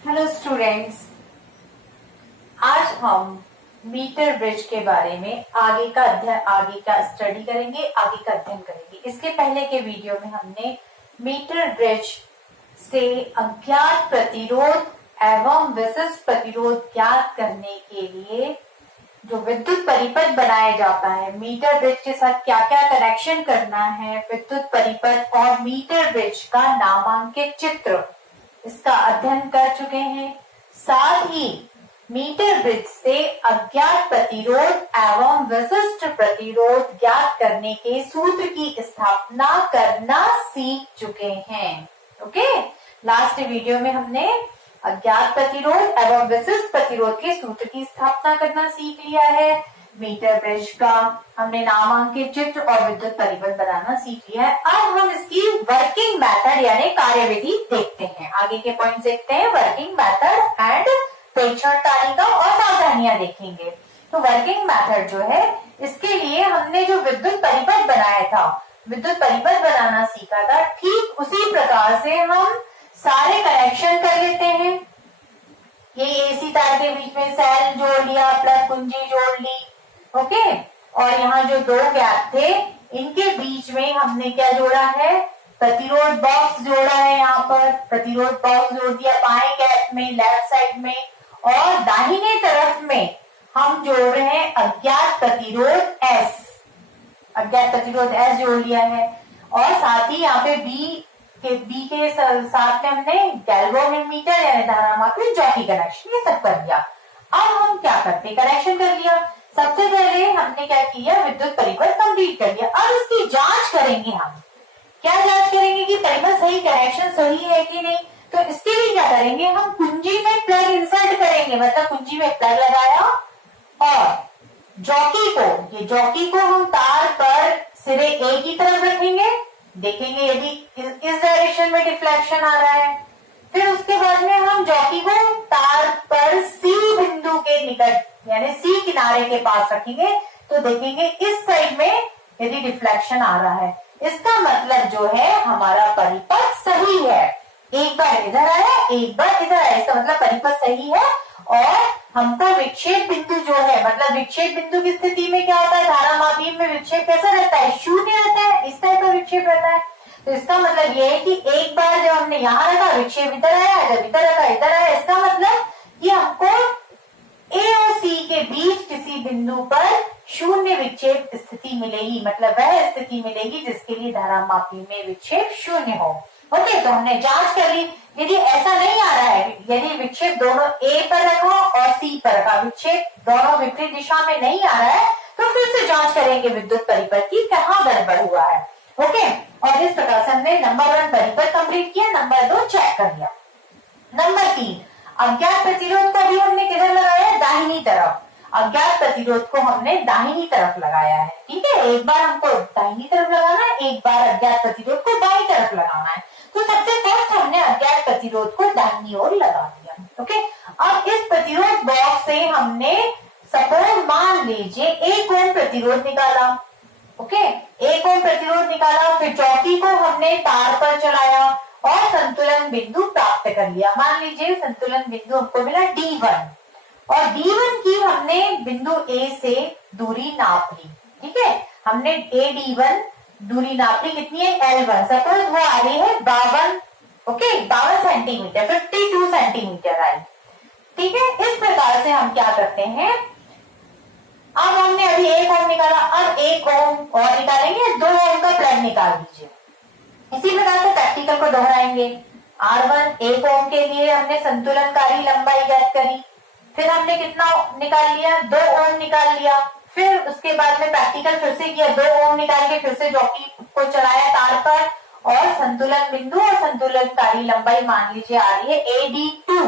Hello students, आज हम metre bridge के बारे में आगे का स्टडी करेंगे, आगे का अध्ययन करेंगे। इसके पहले के वीडियो में हमने मीटर ब्रिज से अज्ञात प्रतिरोध एवं विशिष्ट प्रतिरोध ज्ञात करने के लिए जो विद्युत परिपथ बनाया जाता है, मीटर ब्रिज के साथ क्या क्या कनेक्शन करना है, विद्युत परिपथ और मीटर ब्रिज का नामांकित चित्र, इसका अध्ययन कर चुके हैं। साथ ही मीटर ब्रिज से अज्ञात प्रतिरोध एवं विशिष्ट प्रतिरोध ज्ञात करने के सूत्र की स्थापना करना सीख चुके हैं। ओके, लास्ट वीडियो में हमने अज्ञात प्रतिरोध एवं विशिष्ट प्रतिरोध के सूत्र की स्थापना करना सीख लिया है। मीटर ब्रिज का हमने नामांकित चित्र और विद्युत परिपथ बनाना सीख लिया है। अब हम इसकी वर्किंग मेथड यानी कार्यविधि देखते हैं। आगे के पॉइंट देखते हैं, वर्किंग मेथड एंड प्रेक्षण तालिका और सावधानियां देखेंगे। तो वर्किंग मेथड जो है, इसके लिए हमने जो विद्युत परिपथ बनाया था, विद्युत परिपथ बनाना सीखा था, ठीक उसी प्रकार से हम सारे कनेक्शन कर लेते हैं। ये एसी तार के बीच में सेल जोड़ लिया, प्लग कुंजी जोड़ ली। ओके, और यहाँ जो दो गैप थे, इनके बीच में हमने क्या जोड़ा है, प्रतिरोध बॉक्स जोड़ा है। यहाँ पर प्रतिरोध बॉक्स जोड़ दिया बाएं गैप में, लेफ्ट साइड में, और दाहिने तरफ में हम जोड़ रहे हैं अज्ञात प्रतिरोध S, अज्ञात प्रतिरोध S जोड़ लिया है। और साथ ही यहाँ पे B के साथ में हमने गैल्वेनोमीटर यानी धारामापी जॉकी कनेक्शन, ये सब कर दिया। अब हम क्या करते, कनेक्शन कर लिया। सबसे पहले हमने क्या किया, विद्युत परिपथ कंप्लीट कर लिया। अब इसकी जांच करेंगे हम। क्या जांच करेंगे कि परिपथ सही, कनेक्शन सही है कि नहीं। तो इसके लिए क्या करेंगे, हम कुंजी में प्लग इंसर्ट करेंगे, मतलब कुंजी में प्लग लगाया और ये जॉकी को हम तार पर सिरे A की तरफ रखेंगे। देखेंगे यदि इस डायरेक्शन में डिफ्लेक्शन आ रहा है। फिर उसके बाद में हम जॉकी को तार पर C बिंदु के निकट यानी C किनारे के पास रखेंगे। तो देखेंगे इस साइड में यदि डिफ्लेक्शन आ रहा है, इसका मतलब जो है हमारा परिपथ सही है। एक बार इधर आया, एक बार इधर आया, इसका मतलब परिपथ सही है। और हमको विक्षेप बिंदु जो है, मतलब विक्षेप बिंदु की स्थिति में क्या होता है, धारामापी में विक्षेप कैसा रहता है, शून्य रहता है, इस टाइप का विक्षेप रहता है। तो इसका मतलब ये है कि एक बार जब हमने यहाँ रखा, विक्षेप इधर आया, जब इधर रखा इधर आया, इसका मतलब कि हमको A और C के बीच किसी बिंदु पर शून्य विक्षेप स्थिति मिलेगी, मतलब वह स्थिति मिलेगी जिसके लिए धारामापी में विक्षेप शून्य हो। ओके, तो हमने जांच कर ली। यदि ऐसा नहीं आ रहा है, यदि विक्षेप दोनों A पर रखा और C पर रखा, विक्षेप दोनों विपरीत दिशा में नहीं आ रहा है, तो फिर से जांच करेंगे विद्युत परिपथ की कहाँ गड़बड़ हुआ है। ओके, और इस प्रकार से हमने नंबर 1 परिपथ कंप्लीट किया, नंबर 2 चेक कर लिया। नंबर 3, अज्ञात प्रतिरोध का भी हमने किधर लगाया, दाहिनी तरफ। अज्ञात प्रतिरोध को हमने दाहिनी तरफ लगाया है। ठीक है, एक बार हमको दाहिनी तरफ लगाना है, एक बार अज्ञात प्रतिरोध को बाईं तरफ लगाना है। तो सबसे फर्स्ट हमने अज्ञात प्रतिरोध को दाहिनी ओर लगा दिया। ओके, अब इस प्रतिरोध बॉक्स से हमने सपोज मान लीजिए 1 ओम प्रतिरोध निकाला। ओके, 1 ओम प्रतिरोध निकाला, फिर चौकी को हमने तार पर चलाया और संतुलन बिंदु प्राप्त कर लिया। मान लीजिए संतुलन बिंदु हमको मिला D1, और D1 की हमने बिंदु A से दूरी नाप ली। ठीक है, हमने AD1 दूरी नाप ली, कितनी है, L1। सपोज वो आ रही है 52, ओके, 52 सेंटीमीटर, 52 सेंटीमीटर आई। ठीक है, इस प्रकार से हम क्या करते हैं, अब हमने अभी 1 ओम निकाला, अब 1 ओम और निकालेंगे, 2 ओम का प्लग निकाल दीजिए। इसी प्रकार से प्रैक्टिकल को दोहराएंगे। R1 1 ओम के लिए हमने संतुलनकारी लंबाई ज्ञात करी, फिर हमने कितना निकाल लिया, 2 ओम निकाल लिया। फिर उसके बाद में प्रैक्टिकल फिर से किया, 2 ओम निकाल के फिर से जॉकी को चलाया तार पर, और संतुलन बिंदु और संतुलनकारी लंबाई मान लीजिए आ रही है AD2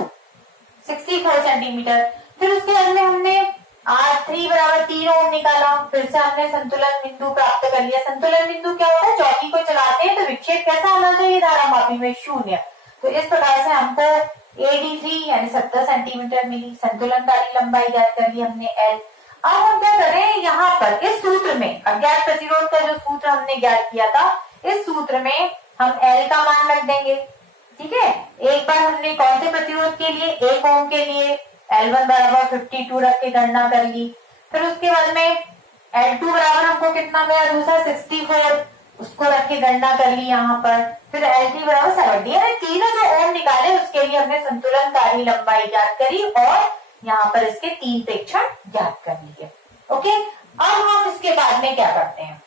64 सेंटीमीटर। फिर उसके बाद में हमने R3 बराबर 3 ओम निकाला, फिर से हमने संतुलन बिंदु प्राप्त कर लिया। संतुलन बिंदु क्या होता है, जॉकी को चलाते हैं तो विक्षेप कैसा आना चाहिए, धारामापी में शून्य। तो इस प्रकार से हमको AD3 यानी 70 सेंटीमीटर मिली। संतुलनकारी लंबाई ज्ञात कर ली हमने L। अब हम क्या कर रहे हैं, यहाँ पर इस सूत्र में अज्ञात प्रतिरोध का जो सूत्र हमने ज्ञात किया था, इस सूत्र में हम L का मान रख देंगे। ठीक है, एक बार हमने कौन से प्रतिरोध के लिए, 1 ओम के लिए L1 बराबर 52 रख के गणना कर ली। फिर उसके बाद में L2 बराबर हमको कितना मिला, दूसरा 64, उसको रख के गणना कर ली यहाँ पर। फिर L3 बराबर 70, यानी तीनों जो ओम निकाले उसके लिए हमने संतुलनकारी लंबाई ज्ञात करी और यहाँ पर इसके 3 प्रेक्षण ज्ञात कर लिए। ओके, अब हम इसके बाद में क्या करते हैं,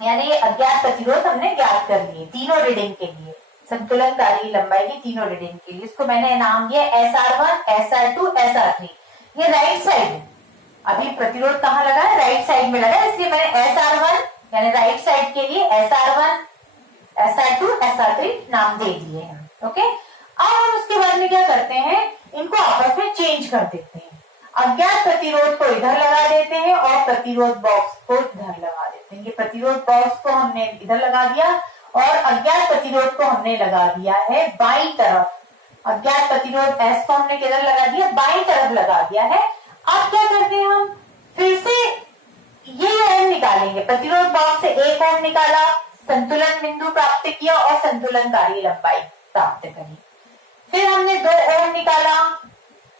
यानी ये अज्ञात प्रतिरोध हमने ज्ञात कर लिए तीनों रीडिंग के लिए, संतुलनकारी लंबाई की तीनों रीडिंग के लिए। इसको मैंने नाम दिया SR1, SR2, SR3। ये राइट साइड, अभी प्रतिरोध कहाँ लगा है, राइट साइड में लगा है, इसलिए मैंने SR1 यानी राइट साइड के लिए SR1, SR2, SR3 नाम दे दिए हैं। ओके, अब हम उसके बाद में क्या करते हैं, इनको आपस में चेंज कर देते हैं। अज्ञात प्रतिरोध को इधर लगा देते हैं और प्रतिरोध बॉक्स को इधर लगा देते हैं। ये प्रतिरोध बॉक्स को हमने इधर लगा दिया और अज्ञात प्रतिरोध को हमने लगा दिया है बाईं तरफ। अज्ञात प्रतिरोध S को हमने किधर लगा दिया, बाईं तरफ लगा दिया है। अब क्या करते हैं, हम फिर से ये ओम निकालेंगे। प्रतिरोध बॉक्स से 1 ओम निकाला, संतुलन बिंदु प्राप्त किया और संतुलनकारी लंबाई प्राप्त करी। फिर हमने 2 ओम निकाला,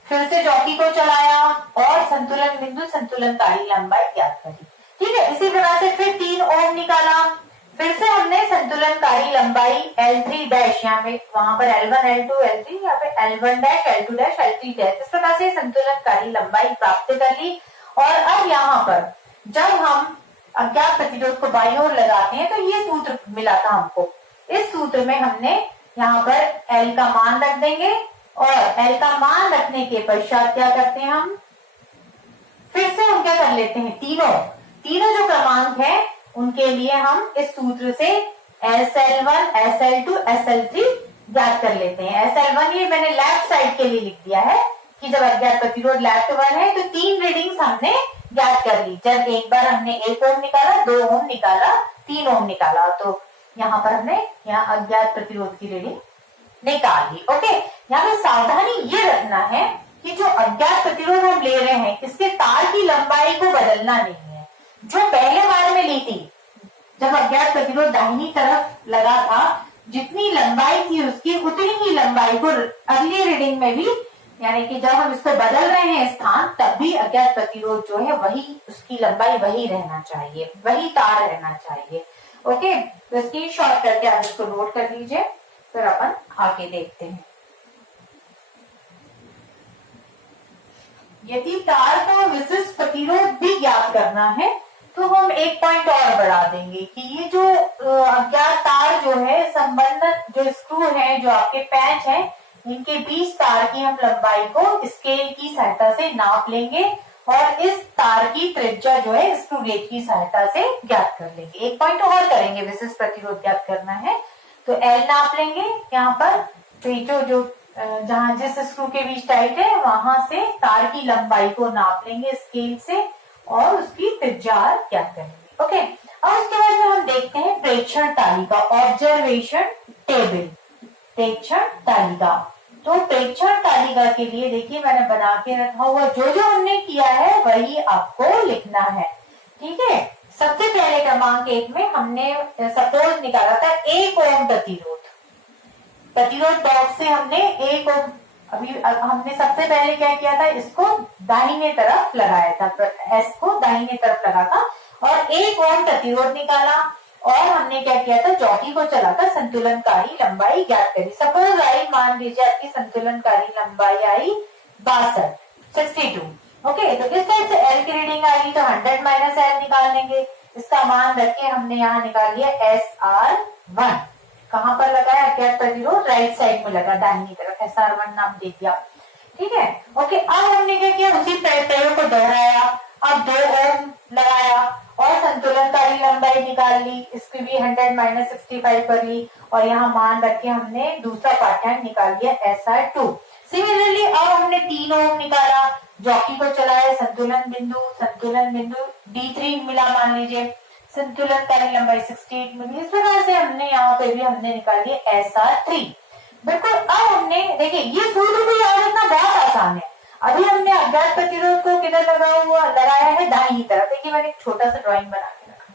फिर से जॉकी को चलाया और संतुलन बिंदु संतुलनकारी लंबाई ज्ञात करी। ठीक है, इसी प्रकार से फिर 3 ओम निकाला, फिर से हमने संतुलनकारी लंबाई L3 डैश, यहाँ पे वहां पर L1, L2, L3, यहाँ पे L1 dash, L2 dash, L3 dash, इस प्रकार से संतुलनकारी लंबाई प्राप्त कर ली। और अब यहाँ पर जब हम अज्ञात प्रतिरोध को बाईं ओर लगाते हैं तो ये सूत्र मिला था हमको। इस सूत्र में हमने यहाँ पर L का मान रख देंगे और L का मान रखने के पश्चात क्या करते हैं, हम फिर से हम क्या कर लेते हैं, तीनों जो क्रमांक है उनके लिए हम इस सूत्र से SL1, SL2, SL3 ज्ञात कर लेते हैं। SL1 ये मैंने लेफ्ट साइड के लिए लिख दिया है कि जब अज्ञात प्रतिरोध लेफ्ट 1 है तो 3 रीडिंग्स हमने ज्ञात कर ली। जब एक बार हमने 1 ओम निकाला, 2 ओम निकाला, 3 ओम निकाला, तो यहाँ पर हमने यहाँ अज्ञात प्रतिरोध की रीडिंग निकाल ली। ओके, यहाँ पे सावधानी ये रखना है कि जो अज्ञात प्रतिरोध हम ले रहे हैं इसके तार की लंबाई को बदलना नहीं है। जो पहले बार में ली थी, जब अज्ञात प्रतिरोध दाहिनी तरफ लगा था, जितनी लंबाई थी उसकी उतनी ही लंबाई को अगली रीडिंग में भी, यानी कि जब हम इसको बदल रहे हैं स्थान, तब भी अज्ञात प्रतिरोध जो है वही, उसकी लंबाई वही रहना चाहिए, वही तार रहना चाहिए। ओके, तो इसकी शॉर्ट करके आप इसको नोट कर लीजिए, फिर अपन आगे देखते हैं। यदि तार का विशिष्ट प्रतिरोध भी ज्ञात करना है तो हम एक पॉइंट और बढ़ा देंगे कि ये जो अज्ञात तार जो है, संबंधित जो स्क्रू है, जो आपके पैच है, इनके बीच तार की हम लंबाई को स्केल की सहायता से नाप लेंगे और इस तार की त्रिज्या जो है स्क्रू गेज की सहायता से ज्ञात कर लेंगे। एक पॉइंट और करेंगे, विशिष्ट प्रतिरोध ज्ञात करना है तो L नाप लेंगे यहाँ पर, तो जो जहां जिस स्क्रू के बीच टाइट है वहां से तार की लंबाई को नाप लेंगे स्केल से और उसकी त्रिज्या ज्ञात करेंगे। ओके, अब उसके बाद में हम देखते हैं प्रेक्षण तालिका, ऑब्जर्वेशन टेबल, प्रेक्षण तालिका। तो प्रेक्षण तालिका के लिए देखिए मैंने बना के रखा हुआ, जो हमने किया है वही आपको लिखना है। ठीक है, सबसे पहले क्रमांक 1 में हमने सपोज निकाला था 1 ओम प्रतिरोध बॉक्स से हमने 1 ओम, अभी हमने सबसे पहले क्या किया था, इसको दाहिने तरफ लगाया था, तो S को दाहिने तरफ लगा था और 1 ओम प्रतिरोध निकाला और हमने क्या किया था, जॉकी को चलाकर संतुलनकारी लंबाई ज्ञात करी। सपोज आई, मान लीजिए आपकी संतुलनकारी लंबाई आई 62। ओके, तो इस टाइप से L की रीडिंग आई तो 100 माइनस L निकाल लेंगे। इसका मान रख के हमने यहाँ निकाल लिया SR1। कहाँ पर लगाया, अज्ञात प्रतिरोध राइट साइड में लगा, दाहिनी तरफ, SR1 नाम दे दिया। ठीक है, ओके, अब हमने क्या किया, उसी प्रयोग को दोहराया। अब 2 ओम लगाया और संतुलनकारी लंबाई निकाल ली, इसकी भी 100 माइनस 65 कर ली और यहाँ मान रख के हमने दूसरा पाठ्यांक निकाल लिया SR2। सिमिलरली अब हमने 3 ओम निकाला, जॉकी को चलाया, संतुलन बिंदु D3 मिला, मान लीजिए संतुलनकारी लंबाई 68 मिली। इस प्रकार से हमने यहाँ पे भी हमने निकाल दिया SR3। बिल्कुल, अब हमने देखिए ये सूत्र को याद रखना बहुत आसान है। अभी हमने अज्ञात प्रतिरोध को किधर लगाया है, दाहिनी तरफ। देखिए मैंने एक छोटा सा ड्राइंग बना के रखा,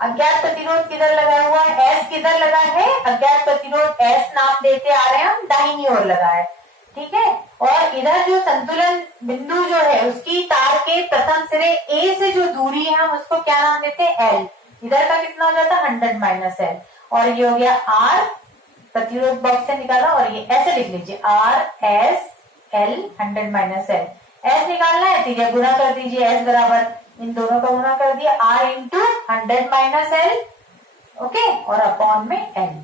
अज्ञात प्रतिरोध किधर लगा हुआ है, एस किधर लगा है, अज्ञात प्रतिरोध एस नाम देते आ रहे हैं हम, दाहिनी ओर लगा है, ठीक है। और इधर जो संतुलन बिंदु जो है उसकी तार के प्रथम सिरे ए से जो दूरी है हम उसको क्या नाम देते हैं, एल। इधर का कितना हो जाता है 100 माइनस एल, और ये हो गया आर, प्रतिरोध बॉक्स से निकाला, और ये ऐसे लिख लीजिए R S L 100 minus L. S निकालना है तो ये गुना कर दीजिए, एस बराबर इन दोनों का गुना कर दिया, R into 100 minus L, okay, और अपॉन में एल।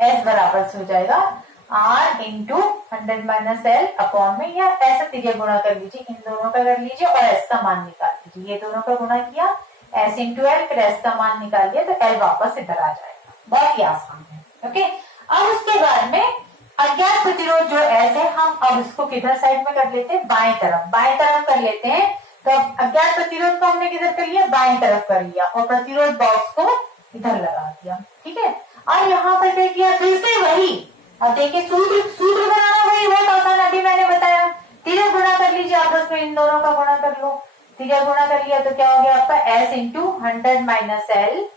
एस बराबर से हो जाएगा R into 100 minus L upon में, या ऐसा तीजे गुणा कर लीजिए, इन दोनों का कर लीजिए और एस का मान निकाल लीजिए। ये दोनों का गुणा किया, एस इंटू एल, फिर एस का मान निकाल दिया तो एल वापस इधर आ जाएगा। बहुत ही आसान है, ओके। अब उसके बाद में अज्ञात प्रतिरोध जो एस है, हम अब इसको किधर साइड में कर लेते हैं, बाएं तरफ, बाएं तरफ कर लेते हैं। तो अज्ञात प्रतिरोध को हमने किधर कर लिया, बाएं तरफ कर लिया, और प्रतिरोध बॉक्स को इधर लगा दिया, ठीक है। और यहाँ पर क्या किया, फिर से वही, अब देखिए सूत्र बनाना वही बहुत आसान, अभी मैंने बताया, तीजा गुणा कर लीजिए आप, उसमें इन दोनों का गुणा कर लो, तीजा गुणा कर लिया तो क्या हो गया आपका, एस इंटू 100 माइनस एल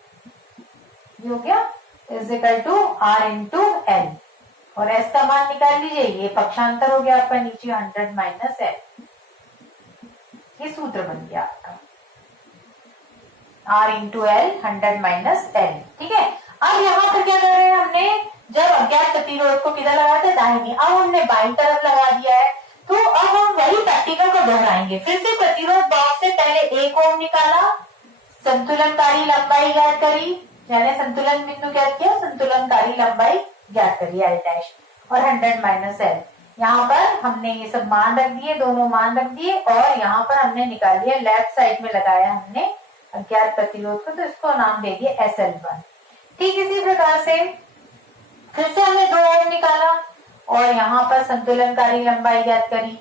हो गया is equal to R into L, और एस का मान निकाल लीजिए, ये पक्षांतर हो गया आपका नीचे 100 माइनस एल, ये सूत्र बन गया आपका R into L 100 minus L, ठीक है। अब यहाँ पर क्या कर रहे हैं हमने, जब अज्ञात प्रतिरोध को किधर लगाया था, दाहिनी, अब हमने बाईं तरफ लगा दिया है, तो अब हम वही प्रैक्टिकल को दोहराएंगे। फिर से प्रतिरोध बॉक्स से पहले 1 ओम निकाला, संतुलनकारी लंबाई ज्ञात करी, यानी संतुलन बिंदु ज्ञात किया, संतुलनकारी लंबाई ज्ञात करी एल डैश, और 100 माइनस एल। यहाँ पर हमने ये सब मान रख दिए, दोनों मान रख दिए, और यहाँ पर हमने निकाल दिया, लेफ्ट साइड में लगाया हमने अज्ञात प्रतिरोध को, तो इसको नाम दे दिया SL1। ठीक इसी प्रकार से फिर से हमने 2 ओम निकाला, और यहाँ पर संतुलनकारी लंबाई ज्ञात करी,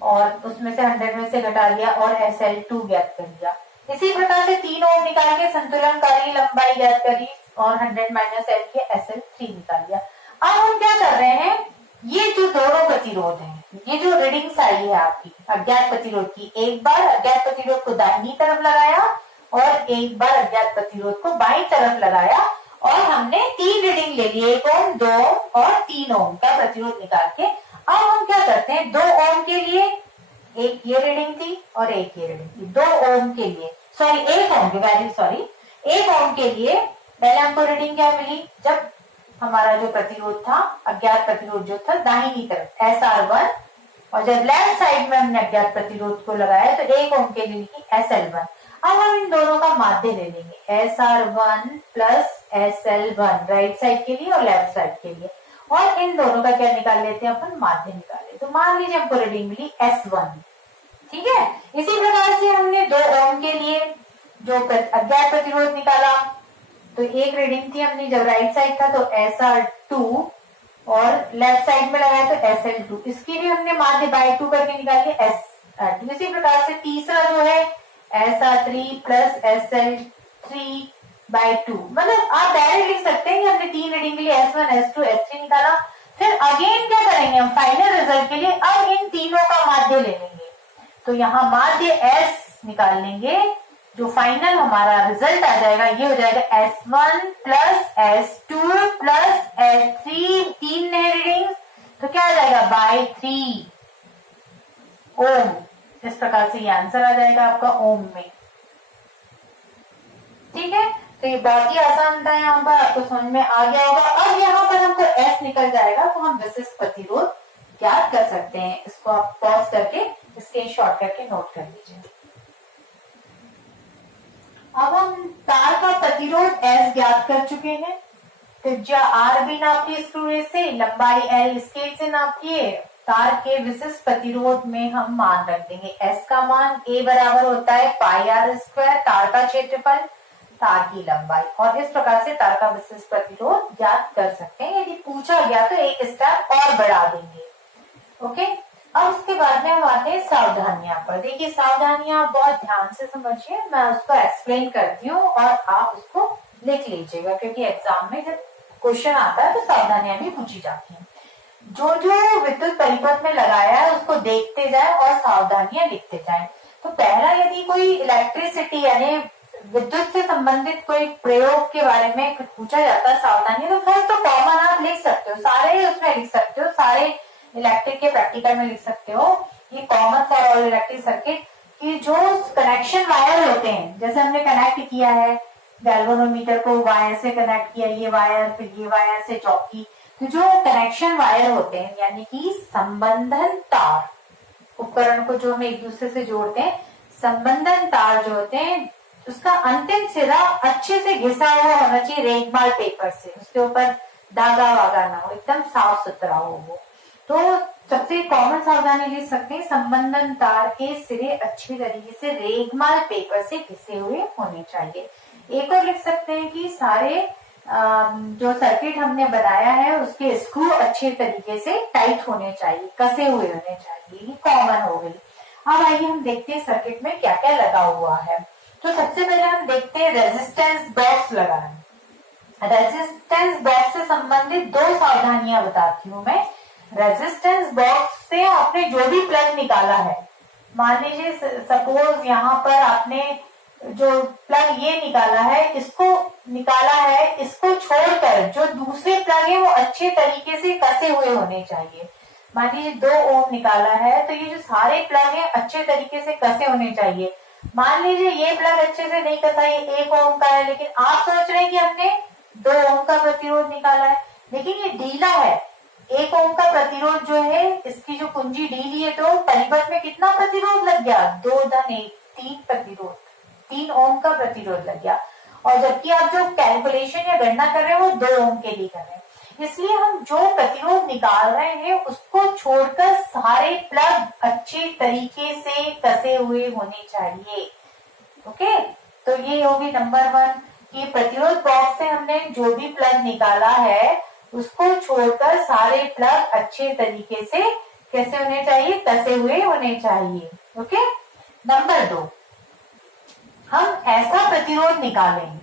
और उसमें से 100 में से घटा लिया, और SL2 ज्ञात कर दिया। इसी प्रकार से 3 ओम निकाल के संतुलनकारी लंबाई ज्ञात करी, और 100 माइनस एल के SL3 निकाल दिया। अब हम क्या कर रहे हैं, ये जो दोनों प्रतिरोध हैं, ये जो रीडिंग्स आई है आपकी अज्ञात प्रतिरोध की, एक बार अज्ञात प्रतिरोध को दाहिनी तरफ लगाया और एक बार अज्ञात प्रतिरोध को बाईं तरफ लगाया, और हमने 3 रीडिंग ले लिए, 1 ओम, 2 ओम और 3 ओम का प्रतिरोध निकाल के। अब हम क्या करते हैं, 2 ओम के लिए एक ये रीडिंग थी और एक ये रीडिंग थी, 2 ओम के लिए, सॉरी 1 ओम की वैल्यू, सॉरी 1 ओम के लिए पहले हमको रीडिंग क्या मिली, जब हमारा जो प्रतिरोध था, अज्ञात प्रतिरोध जो था दाहिनी तरफ SR1, और जब लेफ्ट साइड में हमने अज्ञात प्रतिरोध को लगाया तो 1 ओम के लिए लिखी SL1। अब हम इन दोनों का माध्य ले लेंगे, SR1 plus SL1 right side के लिए और लेफ्ट साइड के लिए, और इन दोनों का क्या निकाल लेते हैं अपन, माध्य निकाल लेते। तो मान लीजिए हमको रीडिंग मिली S1, ठीक है। इसी प्रकार से हमने 2 ओम के लिए जो अज्ञात प्रतिरोध निकाला, तो एक रीडिंग थी हमने जब राइट साइड था तो SR2, और लेफ्ट साइड में लगाया तो SL2, इसकी भी हमने माध्य बाय 2 करके निकाल लिया SR2। इसी प्रकार से तीसरा जो है SR3 प्लस SL3 बाय 2, मतलब आप डायरेक्ट लिख सकते हैं कि हमने 3 रीडिंग के लिए S1, S2, S3 निकाला। फिर अगेन क्या करेंगे हम, फाइनल रिजल्ट के लिए अब इन तीनों का माध्य ले लेंगे, तो यहाँ माध्य S निकाल लेंगे, जो फाइनल हमारा रिजल्ट आ जाएगा ये हो जाएगा S1 plus S2 plus S3, 3 नए रीडिंग्स, तो क्या आ जाएगा बाय 3 ओम। इस प्रकार से ये आंसर आ जाएगा आपका ओम में, ठीक है। तो ये बहुत ही आसान था, यहाँ पर आपको समझ में आ गया होगा। अब यहाँ पर हमको S निकल जाएगा तो हम विशिष्ट प्रतिरोध ज्ञात कर सकते हैं। इसको आप पॉज करके स्क्रीनशॉट करके नोट कर लीजिए। अब हम तार का प्रतिरोध S ज्ञात कर चुके हैं, त्रिज्या R भी नाप ली स्क्रू से, लंबाई L स्केल से नाप लिए। तार के विशिष्ट प्रतिरोध में हम मान रख देंगे, S का मान A बराबर होता है पाई R स्क्वायर, तार का क्षेत्रफल, तार की लंबाई, और इस प्रकार से तार का विशिष्ट प्रतिरोध ज्ञात कर सकते हैं। यदि पूछा गया तो एक स्टेप और बढ़ा देंगे, ओके। अब उसके बाद में हम आते हैं सावधानियां पर। देखिए सावधानियां बहुत ध्यान से समझिए, मैं उसको एक्सप्लेन करती हूँ और आप उसको लिख लीजिएगा, क्योंकि एग्जाम में जब क्वेश्चन आता है तो सावधानियां भी पूछी जाती हैं। जो जो विद्युत परिपथ में लगाया है उसको देखते जाए और सावधानियां लिखते जाए। तो पहला, यदि कोई इलेक्ट्रिसिटी यानी विद्युत से संबंधित कोई प्रयोग के बारे में कुछ पूछा जाता है सावधानी, तो फर्स्ट तो कॉमन आप लिख सकते हो, सारे उसमें लिख सकते हो, सारे इलेक्ट्रिक के प्रैक्टिकल में लिख सकते हो। ये common for all electric circuit कि जो कनेक्शन वायर होते हैं, जैसे हमने कनेक्ट किया है गैल्वेनोमीटर को वायर से कनेक्ट किया, ये वायर फिर ये वायर से चौकी, तो जो कनेक्शन वायर होते हैं यानी कि संबंधन तार, उपकरण को जो हम एक दूसरे से जोड़ते हैं, संबंधन तार जो होते हैं उसका अंतिम सिरा अच्छे से घिसा हुआ होना चाहिए रेगमाल पेपर से, उसके ऊपर धागा वागा ना हो, एकदम साफ सुथरा हो वो। तो सबसे कॉमन सावधानी लिख सकते हैं, संबंधन तार के सिरे अच्छे तरीके से रेगमाल पेपर से घिसे हुए होने चाहिए। एक और लिख सकते हैं कि सारे जो सर्किट हमने बनाया है उसके स्क्रू अच्छे तरीके से टाइट होने चाहिए, कसे हुए होने चाहिए, ये कॉमन हो गई। अब आइए हम देखते हैं सर्किट में क्या क्या लगा हुआ है। तो सबसे पहले हम देखते हैं रेजिस्टेंस बॉक्स लगा है। रेजिस्टेंस बॉक्स से संबंधित दो सावधानियां बताती हूँ मैं। रेजिस्टेंस बॉक्स से आपने जो भी प्लग निकाला है, मान लीजिए सपोज यहाँ पर आपने जो प्लग ये निकाला है, इसको निकाला है, इसको छोड़कर जो दूसरे प्लग है वो अच्छे तरीके से कसे हुए होने चाहिए। मान लीजिए 2 ओम निकाला है, तो ये जो सारे प्लग है अच्छे तरीके से कसे होने चाहिए। मान लीजिए ये प्लग अच्छे से नहीं कसा, ये 1 ओम का है, लेकिन आप सोच रहे हैं कि हमने 2 ओम का प्रतिरोध निकाला है, लेकिन ये ढीला है। 1 ओम का प्रतिरोध जो है, इसकी जो कुंजी ढीली है, तो परिपथ में कितना प्रतिरोध लग गया? 2-1 3 प्रतिरोध, 3 ओम का प्रतिरोध लग गया। और जबकि आप जो कैलकुलेशन या गणना कर रहे हैं वो 2 ओम के लिए कर रहे हैं, इसलिए हम जो प्रतिरोध निकाल रहे हैं उसको छोड़कर सारे प्लग अच्छे तरीके से कसे हुए होने चाहिए। ओके, तो ये होगी नंबर 1 कि प्रतिरोध बॉक्स से हमने जो भी प्लग निकाला है उसको छोड़कर सारे प्लग अच्छे तरीके से कैसे होने चाहिए? कसे हुए होने चाहिए। ओके, नंबर 2, हम ऐसा प्रतिरोध निकालें,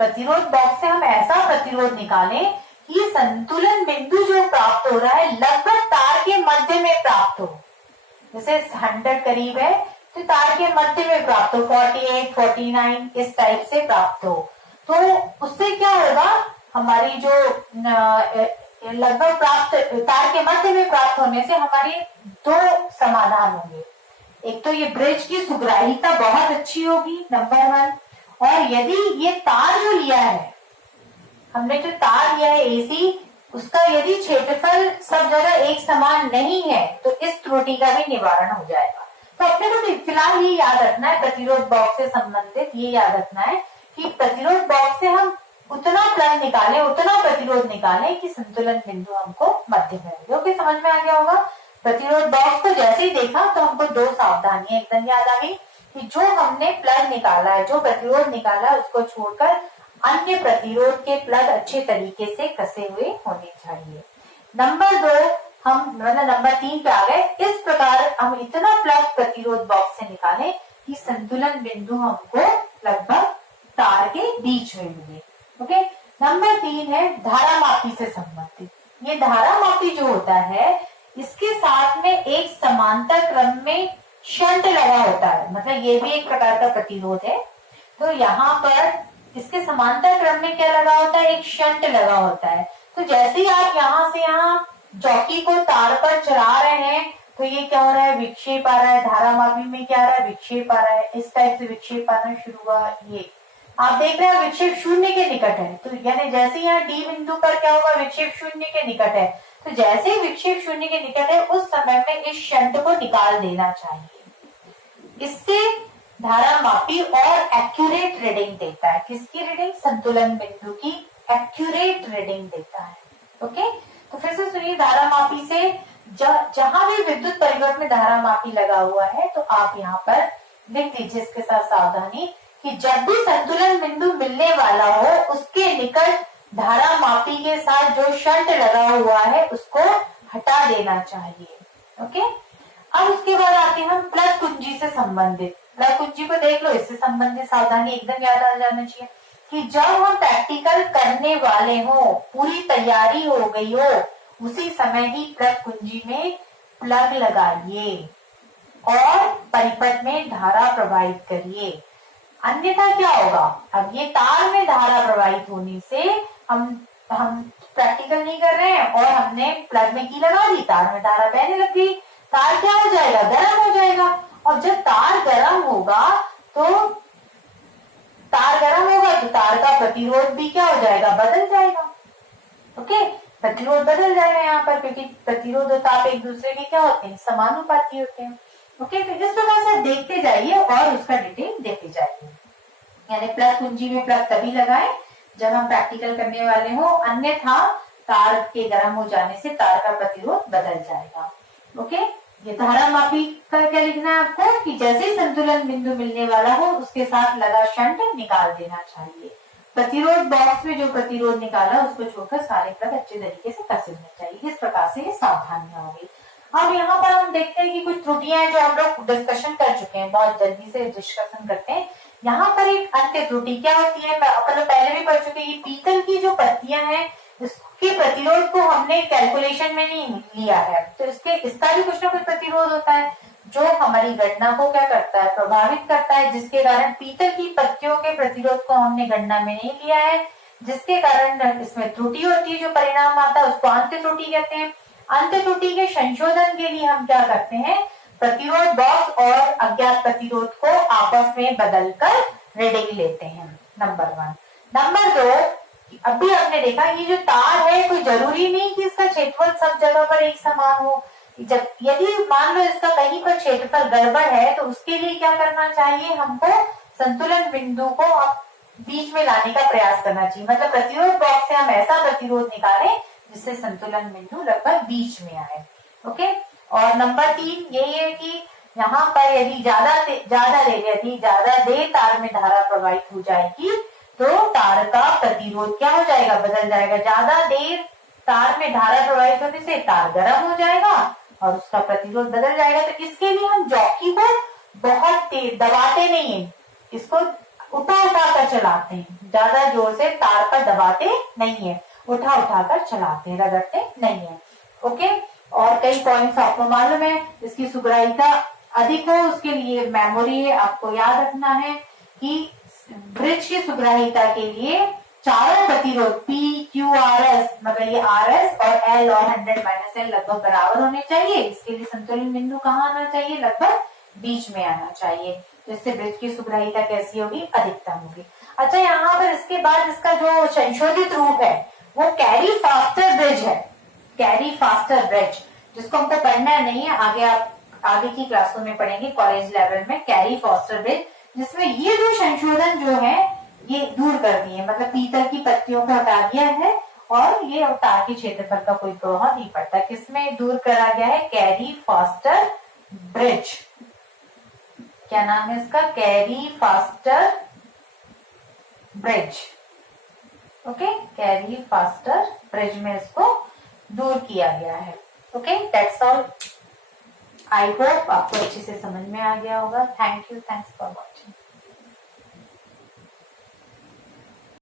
प्रतिरोध बॉक्स से हम ऐसा प्रतिरोध निकालें कि संतुलन बिंदु जो प्राप्त हो रहा है लगभग तार के मध्य में प्राप्त हो। जैसे 100 करीब है तो तार के मध्य में प्राप्त हो, 48, 49 इस टाइप से प्राप्त हो। तो उससे क्या होगा, हमारी जो लगभग प्राप्त तार के मध्य में प्राप्त होने से हमारी 2 समाधान होंगे। एक तो ये ब्रिज की सुग्राहिता बहुत अच्छी होगी, नंबर 1, और यदि ये तार जो लिया है, हमने जो तार लिया है एसी, उसका यदि क्षेत्रफल सब जगह एक समान नहीं है तो इस त्रुटि का भी निवारण हो जाएगा। तो अपने को फिलहाल ये याद रखना है, प्रतिरोध बॉक्स से संबंधित ये याद रखना है कि प्रतिरोध बॉक्स से हम उतना प्लग निकालें, उतना प्रतिरोध निकालें कि संतुलन बिंदु हमको मध्य में हो। ओके, समझ में आ गया होगा। प्रतिरोध बॉक्स को जैसे ही देखा तो हमको 2 सावधानियां एकदम याद आ गई कि जो हमने प्लग निकाला है, जो प्रतिरोध निकाला है, उसको छोड़कर अन्य प्रतिरोध के प्लग अच्छे तरीके से कसे हुए होने चाहिए। नंबर 2, हम मतलब नंबर 3 पे आ गए। इस प्रकार हम इतना प्लग प्रतिरोध बॉक्स से निकालें कि संतुलन बिंदु हमको लगभग तार के बीच में मिले। ओके, नंबर 3 है धारा मापी से संबंधित। ये धारा मापी जो होता है, इसके साथ में एक समांतर क्रम में शंट लगा होता है, मतलब ये भी एक प्रकार का प्रतिरोध है। तो यहाँ पर इसके समांतर क्रम में क्या लगा होता है? एक शंट लगा होता है। तो जैसे ही आप यहाँ से यहाँ चौकी को तार पर चला रहे हैं तो ये क्या हो रहा है? विक्षेप आ रहा है। धारा मापी में क्या आ रहा है? विक्षेप आ रहा है। इस टाइप से विक्षेप आना शुरू हुआ। ये आप देख रहे हैं विक्षेप 0 के निकट है, तो यानी जैसे यहाँ डी बिंदु पर क्या होगा? विक्षेप 0 के निकट है। तो जैसे ही विक्षेप 0 के निकट है उस समय में इस शंट को निकाल देना चाहिए। इससे धारा मापी और एक्यूरेट रीडिंग देता है। किसकी रीडिंग? संतुलन बिंदु की एक्यूरेट रीडिंग देता है। ओके, तो फिर से सुनिए, धारा मापी से जहां भी विद्युत परिपथ में धारा मापी लगा हुआ है तो आप यहाँ पर लिख दीजिए इसके साथ सावधानी कि जब भी संतुलन बिंदु मिलने वाला हो उसके निकट धारा मापी के साथ जो शंट लगा हुआ है उसको हटा देना चाहिए। ओके, अब उसके बाद आते हैं हम प्लग कुंजी से संबंधित। प्लग कुंजी को देख लो, इससे संबंधित सावधानी एकदम याद आ जाना चाहिए कि जब हम प्रैक्टिकल करने वाले हो, पूरी तैयारी हो गई हो, उसी समय ही प्लग कुंजी में प्लग लगाइए और परिपथ में धारा प्रवाहित करिए। अन्यथा क्या होगा, अब ये तार में धारा प्रवाहित होने से हम प्रैक्टिकल नहीं कर रहे हैं और हमने प्लग में की लगा दी, तार में धारा बहने लग गई, तार क्या हो जाएगा, गर्म हो जाएगा। और जब तार गर्म होगा तो तार का प्रतिरोध भी क्या हो जाएगा, बदल जाएगा। ओके, प्रतिरोध बदल जाएगा यहाँ पर, क्योंकि प्रतिरोध और ताप एक दूसरे के क्या होते हैं, समानुपाती होते हैं। ओके, तो इस प्रकार से देखते जाइए और उसका डिटेल देखते जाइए। यानी प्लग कुंजी में प्लग तभी लगाएं जब हम प्रैक्टिकल करने वाले हो, अन्यथा तार के गर्म हो जाने से तार का प्रतिरोध बदल जाएगा। ओके, ये धारा मापी का क्या लिखना है आपको कि जैसे ही संतुलन बिंदु मिलने वाला हो उसके साथ लगा शंट निकाल देना चाहिए। प्रतिरोध बॉक्स में जो प्रतिरोध निकाला उसको छोड़कर सारे प्लग अच्छे तरीके से कस लेने चाहिए। इस प्रकार से ये सावधानियां होगी। अब यहाँ पर हम देखते हैं कि कुछ त्रुटियां हैं जो हम लोग डिस्कशन कर चुके हैं, बहुत जल्दी से डिस्कशन करते हैं। यहाँ पर एक अंत्य त्रुटि क्या होती है, अपन लोग पहले भी पढ़ चुके हैं। ये पीतल की जो पत्तियां हैं इसके प्रतिरोध को हमने कैलकुलेशन में नहीं लिया है, तो इसका भी कुछ ना कुछ प्रतिरोध होता है जो हमारी गणना को क्या करता है, प्रभावित करता है, जिसके कारण पीतल की पत्तियों के प्रतिरोध को हमने गणना में नहीं लिया है, जिसके कारण इसमें त्रुटि होती है। जो परिणाम आता है उसको अंत्य त्रुटि कहते हैं। अंत्य त्रुटि के संशोधन के लिए हम क्या करते हैं, प्रतिरोध बॉक्स और अज्ञात प्रतिरोध को आपस में बदलकर रीडिंग लेते हैं, नंबर 1। नंबर 2, अभी आपने देखा ये जो तार है कोई जरूरी नहीं कि इसका क्षेत्रफल सब जगह पर एक समान हो। जब यदि मान लो इसका कहीं पर क्षेत्रफल गड़बड़ है तो उसके लिए क्या करना चाहिए, हमको संतुलन बिंदु को बीच में लाने का प्रयास करना चाहिए। मतलब प्रतिरोध बॉक्स से हम ऐसा प्रतिरोध निकालें जिससे संतुलन बिंदु लगभग बीच में आए। ओके, और नंबर 3 यही है कि यहाँ पर यदि ज्यादा देर तार में धारा प्रवाहित हो जाएगी तो तार का प्रतिरोध क्या हो जाएगा, बदल जाएगा। ज्यादा देर तार में धारा प्रवाहित होने से तार गर्म हो जाएगा और उसका प्रतिरोध बदल जाएगा। तो इसके लिए हम जॉकी को बहुत तेज दबाते नहीं है, इसको उठा कर चलाते हैं, ज्यादा जोर से तार पर दबाते नहीं है, उठा कर चलाते हैं, रगड़ते नहीं है। ओके, और कई पॉइंट्स आपको मालूम है, इसकी सुग्राहिता अधिक हो उसके लिए मेमोरी है, आपको याद रखना है कि ब्रिज की सुग्राहिता के लिए चारों प्रतिरोध P, Q, RS, मतलब ये RS और L और 100 - L लगभग बराबर होने चाहिए। इसके लिए संतुलन बिंदु कहाँ आना चाहिए, लगभग बीच में आना चाहिए। तो इससे ब्रिज की सुग्राहिता कैसी होगी, अधिकतम होगी। अच्छा, यहाँ पर इसके बाद इसका जो संशोधित रूप है वो कैरी फास्टर ब्रिज है। कैरी फास्टर ब्रिज जिसको हमको पढ़ना नहीं है, आप आगे की क्लासों में पढ़ेंगे कॉलेज लेवल में। कैरी फास्टर ब्रिज जिसमें ये जो संशोधन जो है ये दूर कर दिए, मतलब पीतल की पत्तियों को हटा दिया है और ये तार के क्षेत्रफल का कोई प्रभाव नहीं पड़ता। किसमें दूर करा गया है, कैरी फास्टर ब्रिज। क्या नाम है इसका, carry faster bridge. Okay, carry faster bridge में इसको दूर किया गया है। Okay, that's all. I hope आपको अच्छे से समझ में आ गया होगा। Thank you, thanks for watching.